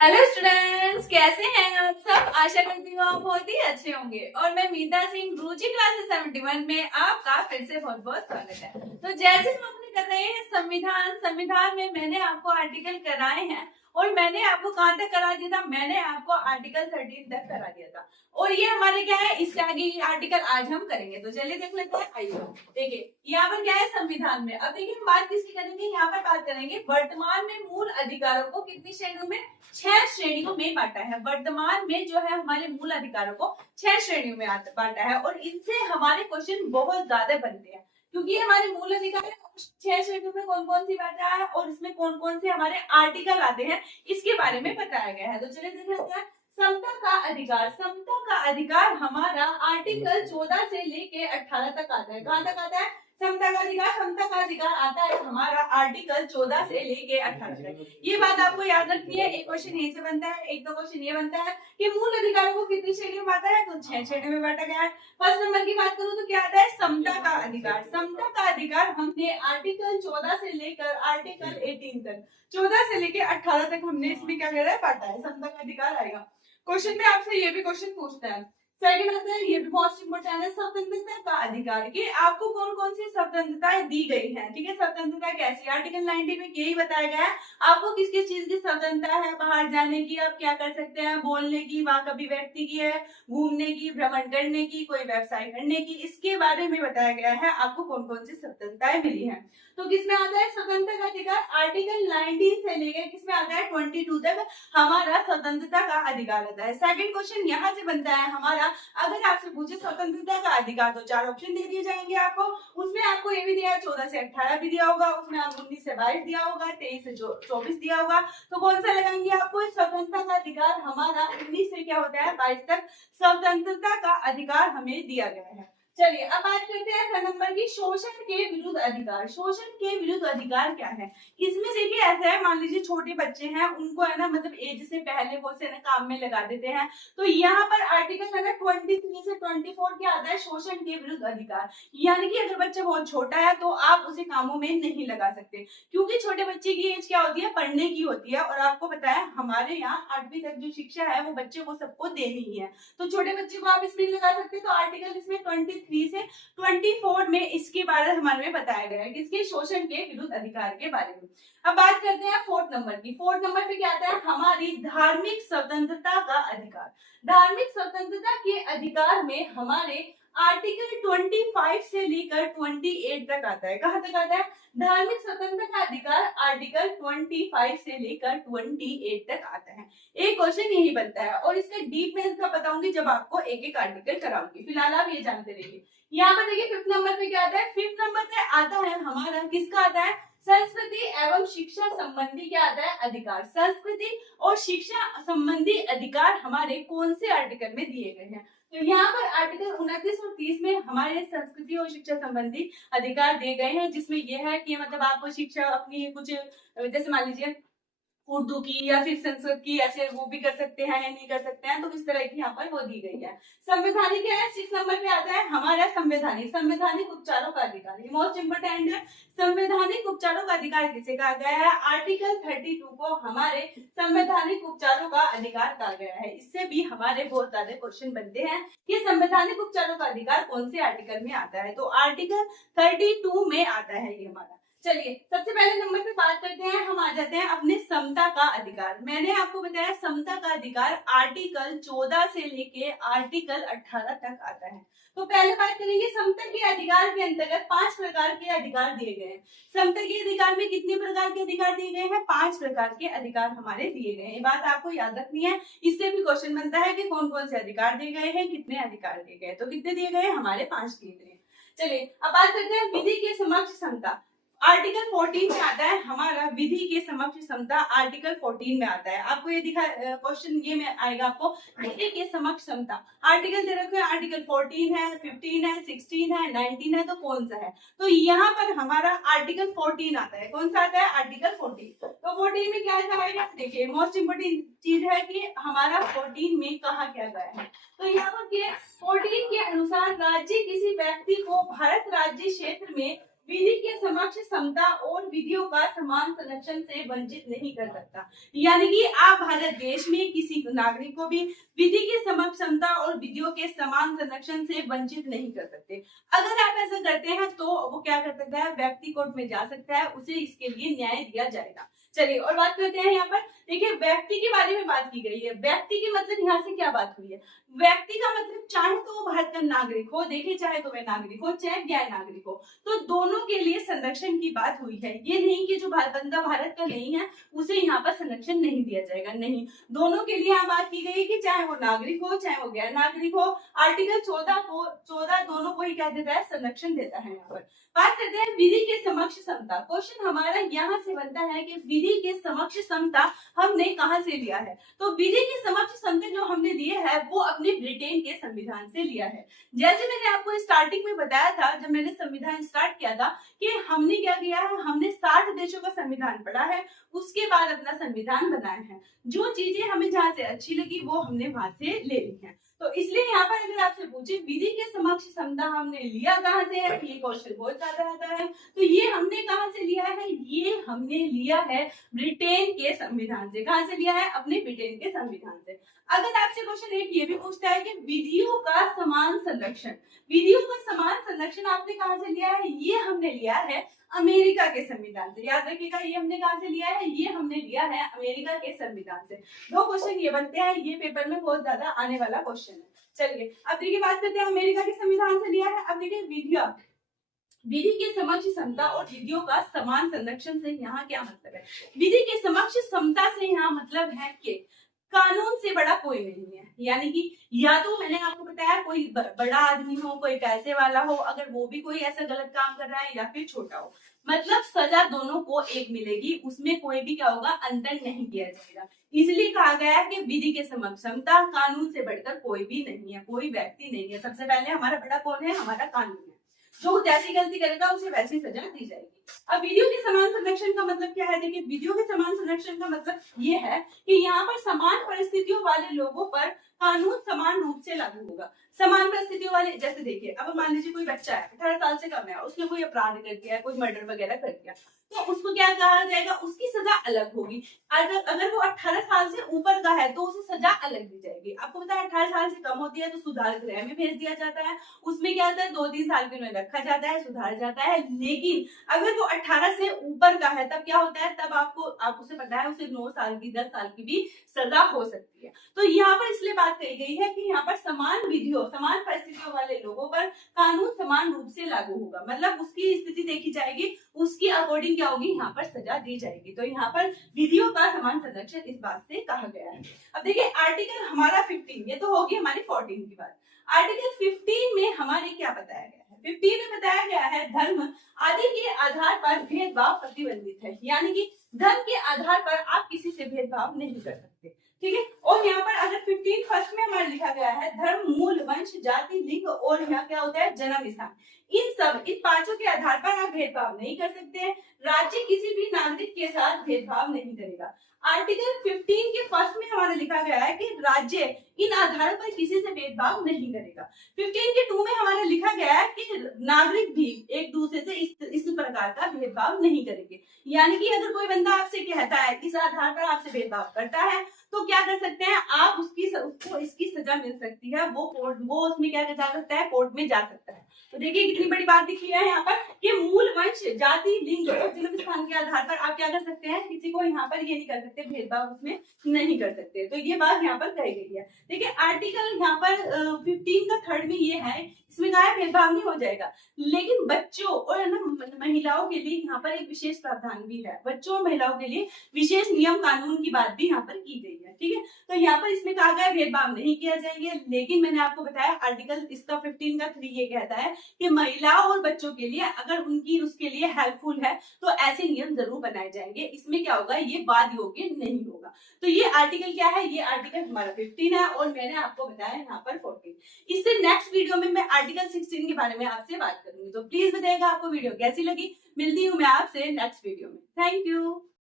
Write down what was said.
Hello students, कैसे हैं आप सब। आशा करती हूँ आप बहुत ही अच्छे होंगे। और मैं मीता सिंह रुचि क्लासेस 71 में आपका फिर से बहुत बहुत स्वागत है। तो जैसे हम अपने कर रहे हैं संविधान में मैंने आपको आर्टिकल कराए हैं। और मैंने आपको कहाँ तक करा दिया था, मैंने आपको आर्टिकल 13 तक करा दिया था। और ये हमारे क्या है, इसके आगे ये आर्टिकल आज हम करेंगे। तो चलिए देख लेते हैं। आइए देखिए, यहाँ पर क्या है संविधान में। अब देखिए हम बात किसकी करेंगे, यहाँ पर बात करेंगे वर्तमान में मूल अधिकारों को कितनी श्रेणियों में, 6 श्रेणियों में बांटा है। वर्तमान में जो है हमारे मूल अधिकारों को 6 श्रेणियों में बांटा है। और इनसे हमारे क्वेश्चन बहुत ज्यादा बनते हैं, क्योंकि हमारे मूल अधिकार 6 श्रेणियों में कौन कौन सी बांटा है और इसमें कौन कौन से हमारे आर्टिकल आते हैं, इसके बारे में बताया गया है। तो चलिए देख लेते हैं। समता का अधिकार, समता का अधिकार हमारा आर्टिकल 14 से लेके 18 तक आता है। कहां तक आता है समता का अधिकार? समता का अधिकार आता है हमारा आर्टिकल 14 से लेके 18 तक। ये बात आपको याद रखनी है। एक क्वेश्चन यहीं से बनता है, एक दो क्वेश्चन ये बनता है कि मूल अधिकारों को कितनी श्रेणियों में बांटा है, तो 6 श्रेणियों में बांटा गया है। फर्स्ट नंबर की बात करूं तो क्या आता है, समता का अधिकार। समता का अधिकार हमने आर्टिकल 14 से लेकर आर्टिकल 18 तक, 14 से लेकर 18 तक हमने इसमें क्या करा है, बांटा है। समता का अधिकार आएगा। क्वेश्चन में आपसे ये भी क्वेश्चन पूछता है। सेकंड आता है, ये भी मोस्ट इंपोर्टेंट है, स्वतंत्रता का अधिकार। कि आपको कौन कौन सी स्वतंत्रताएं दी गई है। ठीक है, स्वतंत्रता कैसी, आर्टिकल 90 में यही बताया गया है आपको किस किस चीज की स्वतंत्रता है। बाहर जाने की, आप क्या कर सकते हैं, बोलने की, वाक अभिव्यक्ति की है, घूमने की, भ्रमण करने की, कोई व्यवसाय करने की, इसके बारे में बताया गया है आपको कौन कौन सी स्वतंत्रताएं मिली है। तो किसमें आता है स्वतंत्रता का अधिकार, आर्टिकल 19 से लेकर किसमें आता है 22 तक हमारा स्वतंत्रता का अधिकार आता है। सेकंड क्वेश्चन यहाँ से बनता है हमारा, अगर आपसे पूछे स्वतंत्रता का अधिकार, तो 4 ऑप्शन दे दिए जाएंगे आपको। उसमें आपको ये भी दिया है 14 से 18 भी दिया होगा, उसमें आप 19 से 22 दिया होगा, 23 से 24 दिया होगा। तो कौन सा लगाएंगे आपको, स्वतंत्रता का अधिकार हमारा 19 से क्या होता है 22 तक स्वतंत्रता का अधिकार हमें दिया गया है। चलिए अब बात करते हैं थर्ड नंबर की, शोषण के विरुद्ध अधिकार। शोषण के विरुद्ध अधिकार क्या है। इसमें देखिए ऐसा है, मान लीजिए छोटे बच्चे हैं, उनको है ना मतलब एज से पहले वो से ना काम में लगा देते हैं। तो यहाँ पर आर्टिकल है ना 23 से 24 क्या आता है, शोषण के विरुद्ध अधिकार। यानी कि अगर बच्चा बहुत छोटा है तो आप उसे कामों में नहीं लगा सकते, क्योंकि छोटे बच्चे की एज क्या होती है, पढ़ने की होती है। और आपको पता है हमारे यहाँ 8वीं तक जो शिक्षा है वो बच्चे को सबको देनी है। तो छोटे बच्चे को आप इसमें लगा सकते हैं। तो आर्टिकल इसमें 23 से 24 में इसके बारे हमारे में बताया गया है, किसके, शोषण के विरुद्ध अधिकार के बारे में। अब बात करते हैं फोर्थ नंबर की। फोर्थ नंबर पे क्या आता है, हमारी धार्मिक स्वतंत्रता का अधिकार। धार्मिक स्वतंत्रता के अधिकार में हमारे आर्टिकल 25 से लेकर 28 तक आता है। कहां तक आता है, धार्मिक स्वतंत्रता का अधिकार आर्टिकल 25 से लेकर 28 तक आता है। एक क्वेश्चन यही बनता है और इसका डीप में इसका बताऊंगी जब आपको एक एक आर्टिकल कराऊंगी। फिलहाल आप ये जानते रहिए। यहाँ पर देखिए फिफ्थ नंबर पे क्या आता है, फिफ्थ नंबर पे आता है हमारा, किसका आता है, संस्कृति एवं शिक्षा संबंधी क्या आता है, अधिकार। संस्कृति और शिक्षा संबंधी अधिकार हमारे कौन से आर्टिकल में दिए गए हैं। तो यहाँ पर आर्टिकल 29 और 30 में हमारे संस्कृति और शिक्षा संबंधी अधिकार दिए गए हैं, जिसमें यह है कि मतलब आपको शिक्षा अपनी कुछ, जैसे मान लीजिए उर्दू की या फिर संस्कृत की, ऐसे वो भी कर सकते हैं या नहीं कर सकते हैं। तो इस तरह की यहाँ पर वो दी गई है। संवैधानिक क्या है, 6 नंबर पे आता है हमारा संवैधानिक, संवैधानिक उपचारों का अधिकार। ये मोस्ट इंपोर्टेंट है। संवैधानिक उपचारों का अधिकार किसे कहा गया है, आर्टिकल 32 को हमारे संवैधानिक उपचारों का अधिकार कहा गया है। इससे भी हमारे बहुत ज्यादा क्वेश्चन बनते हैं कि संवैधानिक उपचारों का अधिकार कौन से आर्टिकल में आता है। तो आर्टिकल 32 में आता है ये हमारा। चलिए सबसे पहले नंबर पे बात करते हैं, हम आ जाते हैं अपने समता का अधिकार। मैंने आपको बताया समता का अधिकार आर्टिकल 14 से लेके आर्टिकल 18 तक आता है। तो पहले बात करेंगे समता के अधिकार के अंतर्गत 5 प्रकार के अधिकार दिए गए हैं। समता के अधिकार में कितने प्रकार के अधिकार दिए गए हैं, 5 प्रकार के अधिकार हमारे दिए गए हैं। ये बात आपको याद रखनी है। इससे भी क्वेश्चन बनता है कि कौन कौन से अधिकार दिए गए हैं, कितने अधिकार दिए गए। तो कितने दिए गए, हमारे 5 दिए गए। चलिए अब बात करते हैं विधि के समक्ष समता। आर्टिकल 14 में आता है हमारा विधि के समक्ष समता, आर्टिकल 14 में आता है। आपको ये दिखा क्वेश्चन ये में आएगा आपको, विधि के समक्ष समता। आर्टिकल दे रखे हैं, आर्टिकल 14 है, 15 है, 16 है, 19 है, तो कौन सा है। तो यहाँ पर हमारा आर्टिकल 14 आता है। कौन सा आता है, आर्टिकल 14। तो 14 में क्या है, देखिए मोस्ट इंपोर्टेंट चीज है कि हमारा 14 में कहा क्या गया है। तो यहाँ पर 14 के अनुसार राज्य किसी व्यक्ति को भारत राज्य क्षेत्र में विधि के समक्ष समता और विधियों का समान संरक्षण से वंचित नहीं कर सकता। यानी कि आप भारत देश में किसी नागरिक को भी विधि के समक्ष समता और विधियों के समान संरक्षण से वंचित नहीं कर सकते। अगर आप ऐसा करते हैं तो वो क्या कर सकता है, व्यक्ति कोर्ट में जा सकता है, उसे इसके लिए न्याय दिया जाएगा। चलिए और बात करते हैं यहाँ पर। देखिए व्यक्ति के बारे में बात की गई है। व्यक्ति की मतलब यहाँ से क्या बात हुई है, व्यक्ति का मतलब चाहे तो वो भारत का नागरिक हो, देखिए चाहे तो वह नागरिक हो चाहे गैर नागरिक हो, तो दोनों के लिए संरक्षण की बात हुई है। ये नहीं कि जो बंदा भारत का नहीं है उसे यहाँ पर संरक्षण नहीं दिया जाएगा, नहीं, दोनों के लिए यहाँ बात की गई कि चाहे वो नागरिक हो चाहे वो गैर नागरिक हो। आर्टिकल 14 दोनों को ही क्या देता है, संरक्षण देता है। यहाँ पर बात करते हैं विधि के समक्ष समता। क्वेश्चन हमारा यहाँ से बनता है कि विधि के समक्ष समता हमने कहाँ से लिया है। तो विधि के समक्ष समता जो हमने दिए है वो अपने ब्रिटेन के संविधान से लिया है। जैसे मैंने आपको स्टार्टिंग में बताया था जब मैंने संविधान स्टार्ट किया था कि हमने क्या किया है, हमने 60 देशों का संविधान पढ़ा है, उसके बाद अपना संविधान बनाया है। जो चीजें हमें जहाँ से अच्छी लगी वो हमने वहां से ले ली है। तो इसलिए यहाँ पर अगर आपसे पूछे विधि के समक्ष समता हमने लिया कहाँ से है, ये क्वेश्चन बहुत ज्यादा आता है। तो ये हमने कहाँ से लिया है, ये हमने लिया है ब्रिटेन के संविधान से। कहाँ से लिया है, अपने ब्रिटेन के संविधान से। अगर आपसे क्वेश्चन एक ये भी पूछता है कि विधियों का समान संरक्षण, विधियों का समान संरक्षण आपने कहाँ से लिया है, ये हमने लिया है अमेरिका के संविधान से। याद रखिएगा ये हमने कहाँ से लिया है, ये हमने लिया है अमेरिका के संविधान से। दो क्वेश्चन ये बनते हैं, ये पेपर में बहुत ज्यादा आने वाला क्वेश्चन है। चलिए अब देखिए बात करते हैं अमेरिका के संविधान से लिया है। अब देखिए विधि के समक्ष समता और विधियों का समान संरक्षण से यहाँ क्या मतलब है। विधि के समक्ष समता से यहाँ मतलब है कि कानून से बड़ा कोई नहीं है। यानी कि या तो मैंने आपको बताया कोई बड़ा आदमी हो, कोई पैसे वाला हो, अगर वो भी कोई ऐसा गलत काम कर रहा है, या फिर छोटा हो, मतलब सजा दोनों को एक मिलेगी, उसमें कोई भी क्या होगा, अंतर नहीं किया जाएगा। इसलिए कहा गया है कि विधि के समक्ष समता, कानून से बढ़कर कोई भी नहीं है, कोई व्यक्ति नहीं है। सबसे पहले हमारा बड़ा कौन है, हमारा कानून है। जो जैसी गलती करेगा उसे वैसी सजा दी जाएगी। अब विधियों के समान संरक्षण का मतलब क्या है, देखिए विधियों के समान संरक्षण का मतलब ये है कि यहाँ पर समान परिस्थितियों वाले लोगों पर कानून समान रूप से लागू होगा। समान परिस्थितियों वाले, जैसे देखिए अब मान लीजिए कोई बच्चा है 18 साल से कम है, उसने कोई अपराध कर दिया है, कोई मर्डर वगैरह कर दिया, तो उसको क्या कहा जाएगा, उसकी सजा अलग होगी। अगर वो 18 साल से ऊपर का है तो उसे सजा अलग दी जाएगी। आपको पता है 18 साल से कम होती है तो सुधार गृह में भेज दिया जाता है, उसमें क्या होता है 2-3 साल के लिए रखा जाता है, सुधार जाता है। लेकिन अगर वो 18 से ऊपर का है तब क्या होता है, तब आप उसे पता है उसे 9 साल की 10 साल की भी सजा हो सकती है। तो यहाँ पर इसलिए बात कही गई है कि यहाँ पर समान विधियों, समान परिस्थितियों वाले लोगों पर कानून समान रूप से लागू होगा। मतलब उसकी स्थिति देखी जाएगी, उसकी अकॉर्डिंग क्या होगी, यहाँ पर सजा दी जाएगी। तो यहाँ पर विधियों का समान संरक्षण इस बात से कहा गया है। अब देखिए आर्टिकल हमारा 15, ये तो होगी हमारी 14 की बात। आर्टिकल 15 में हमारे क्या बताया गया है, 15 में बताया गया है धर्म आदि के आधार पर भेदभाव प्रतिबंधित है। यानी कि धर्म के आधार पर आप किसी से भेदभाव नहीं कर सकते, ठीक है। और यहाँ पर अगर 15 फर्स्ट में हमारा लिखा गया है धर्म, मूल, वंश, जाति, लिंग और यहाँ क्या होता है, जन्म स्थान, इन पांचों के आधार पर आप भेदभाव नहीं कर सकते हैं। राज्य किसी भी नागरिक के साथ भेदभाव नहीं करेगा। आर्टिकल 15 के फर्स्ट में हमारा लिखा गया है कि राज्य इन आधारों पर किसी से भेदभाव नहीं करेगा। 15 के 2 में हमारा लिखा गया है कि नागरिक भी एक दूसरे से इस प्रकार का भेदभाव नहीं करेंगे। यानी कि अगर कोई बंदा आपसे कहता है इस आधार पर आपसे भेदभाव करता है तो क्या कर सकते हैं आप, उसको इसकी सजा मिल सकती है, वो उसमें क्या जा सकता है, कोर्ट में जा सकता है। तो देखिए कितनी बड़ी बात लिखी है यहाँ पर कि मूल, वंश, जाति, लिंग और जन्म स्थान के आधार पर आप क्या कर सकते हैं, किसी को यहाँ पर ये नहीं कर सकते, भेदभाव उसमें नहीं कर सकते। तो ये बात यहाँ पर कही गई है। देखिए आर्टिकल यहाँ पर 15 का थर्ड में ये है, इसमें कहा है भेदभाव नहीं हो जाएगा, लेकिन बच्चों और महिलाओं के लिए यहाँ पर एक विशेष प्रावधान भी है। बच्चों और महिलाओं के लिए विशेष नियम कानून की बात भी यहाँ पर की गई है, ठीक है। तो यहाँ पर इसमें कहा गया भेदभाव नहीं किया जाएंगे, लेकिन मैंने आपको बताया आर्टिकल इसका 15 का 3 ये कहता है कि महिलाओं और बच्चों के लिए अगर उसके लिए हेल्पफुल है तो ऐसे नियम जरूर बनाए जाएंगे। इसमें क्या होगा, ये वाद योग्य नहीं होगा। तो ये आर्टिकल क्या है, ये आर्टिकल हमारा 15 है और मैंने आपको बताया यहाँ पर 14। इससे नेक्स्ट वीडियो में मैं आर्टिकल 16 के बारे में आपसे बात करूंगी। तो प्लीज बताइएगा आपको वीडियो कैसी लगी। मिलती हूँ मैं आपसे नेक्स्ट वीडियो में। Thank you.